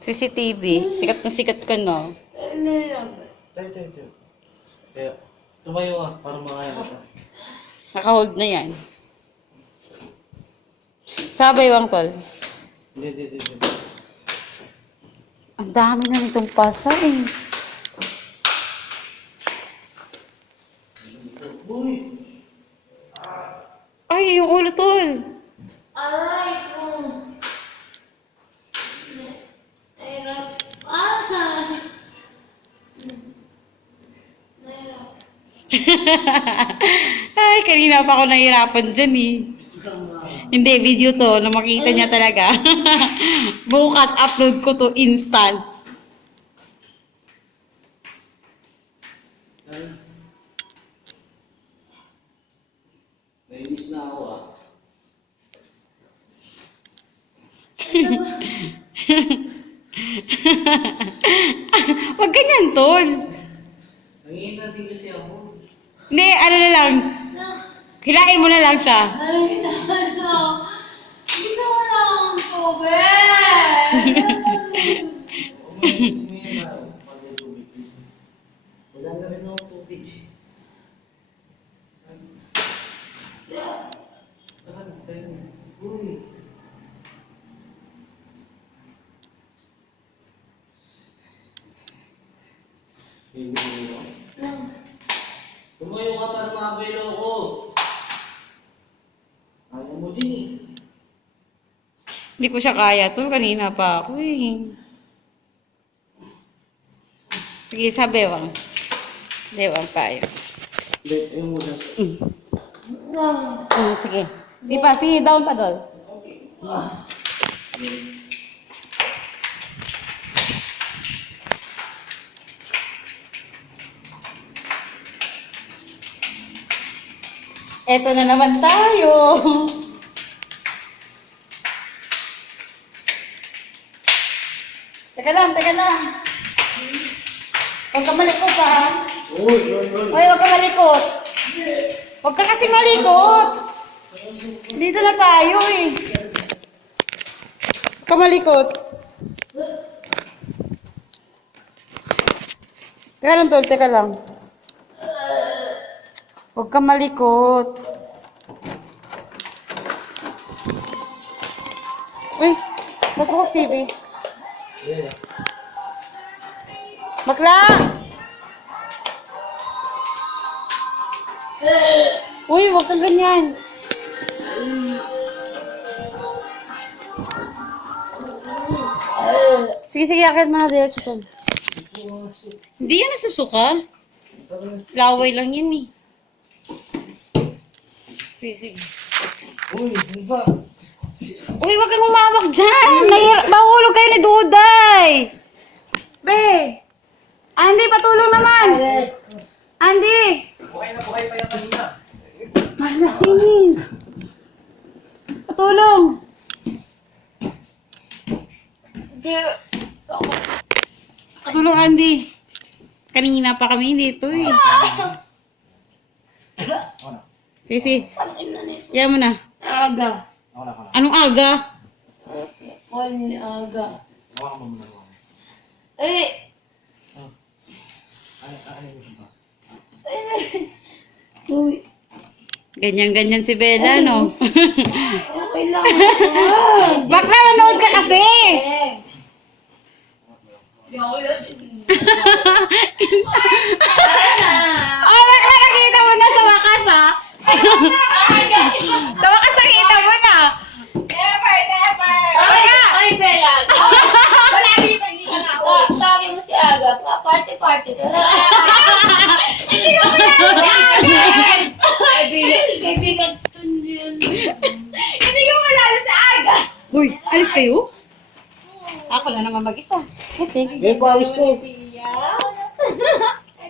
CCTV. Sikat na sikat ka na. Tayo. Kaya, tumayo ka para makaya ka. Naka-hold na yan. Sabay, Wang Tol. Hindi. Ang dami na nitong pasa eh. Uy! Ay, yung ulo, Tol. Aray ko. Nahirap. Nahirap. Ay, kanina pa ako nahirapan dyan eh. Hindi, video to, na makita niya talaga. Bukas, upload ko to instant. Nainis na ako ah. Wag ganyan, Tol. Nangihina din kasi ako. Hindi, ano na lang. Hilain mo na lang siya. Ay, no. Hindi ko wala akong tubig. Umihin na ako. Pag may tubig, please. Wala na rin akong tubig. Tayo. Uy! Tumayo ka para makabelo ako. Ayaw mo din eh. Hindi ko siya kaya, Tol. Kanina pa ako eh. Sige, sabi, Wang. Dewang tayo. Hindi, ayaw mo na. Sige. Sige pa, sige, down pa, Tol. Eto na naman tayo. Teka lang. Huwag ka malikot, ha? Uy! Hoy, huwag ka malikot. Huwag ka kasi malikot. Dito na tayo, eh. Huwag ka malikot. Teka lang, Tol. Teka lang. Huwag ka malikot. Uy, ba't ako CV? Bakla! Uy, huwag kang ganyan. Sige, akit mo na diretso, Tol. Hindi yan nasusuka. Laway lang yan eh. Sige. Uy, ano ba? Uy, wag kang umawak dyan. Mahulog kayo ni Duday. Be. Andy, patulong naman. Andy. Buhay pa yan kanina. Malasingin. Patulong. Patulong, Andy. Kanina pa kami dito eh. Sige. Yan mo na. Aga. Anong aga? Kani aga. Hawakan mo muna. Eh. Ano mo ba? Uy. Ganyan-ganyan si Bella, no? Okay lang. Bakla, manood ka kasi! Di ako lang. Oh, bakla, nakita mo na sa wakas, ha? Sa wakas, nakita mo na. Ay, Bella. Wala dito, hindi ka na ako. Tawagin mo si Aga. Party. Hindi ko kailangan. Kaibigan. Hindi ko kailangan sa Aga. Uy, alis kayo? Ako na naman mag-isa. Okay. May pawis ko. Yeah.